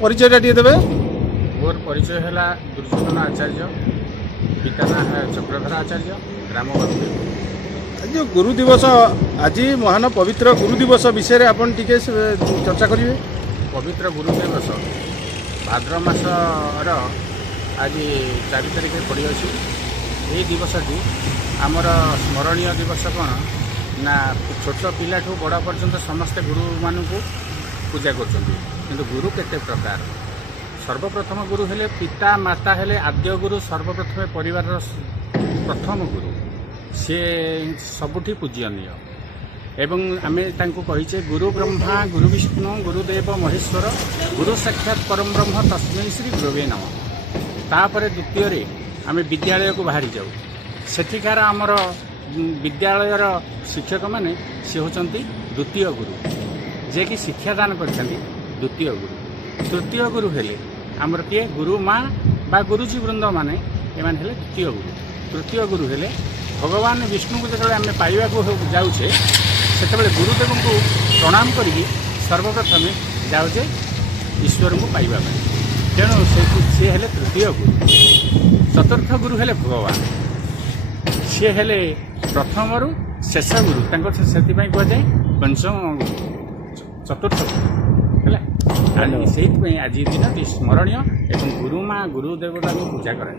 परिचयटा टिके देबे। मोर परिचय है दुर्योधन आचार्य, पिता ना है चक्रधर आचार्य, ग्राम बाबुदेव। जो गुरु दिवस आज महान पवित्र गुरु दिवस विषय आपन टिके चर्चा करिवे। पवित्र गुरु दिवस भाद्र मास आज 4 तारिख पड़ी अच्छी। ये दिवसटी आमर स्मरणीय दिवस कौन ना छोट पिला ठू बड़ा पर्यंत समस्ते गुरु मानू पूजा कर गुरु केते प्रकार। सर्वप्रथम गुरु हेले पिता माता हेले आद्य गुरु, सर्वप्रथम परिवार प्रथम गुरु सी सबुठी पूजनीय। एवं आमे तांको कहिचे गुरु ब्रह्मा गुरु विष्णु गुरुदेव महेश्वर गुरु साक्षात परम ब्रह्म तस्मै श्री गुरुवे नमः। तापर द्वितीय रे आमे विद्यालय को बाहरी जाऊ। सेठिकार आमर विद्यालयर शिक्षक माने से होचंती द्वितीय गुरु, जे कि शिक्षादान करछंती द्वितीय गुरु। तृतीय गुरु हेले आमर किए गुरु माँ बा गुरुजी वृंद माने एमान हेले द्वितीय गुरु। तृतीय गुरु हेले भगवान विष्णु को जो आम पाइबा जाऊे से गुरुदेव को प्रणाम करी सर्वप्रथम जाऊे ईश्वर को पाइबा। तेणु सी हेले तृतीय गुरु। चतुर्थ गुरु हेले भगवान, सी हेले प्रथम रु शेष गुरु, से कहुए पंचम गुरु चतुर्थ गुरु है। से आज दिन स्मरणीय एवं गुरु माँ गुरु देवता को पूजा करा।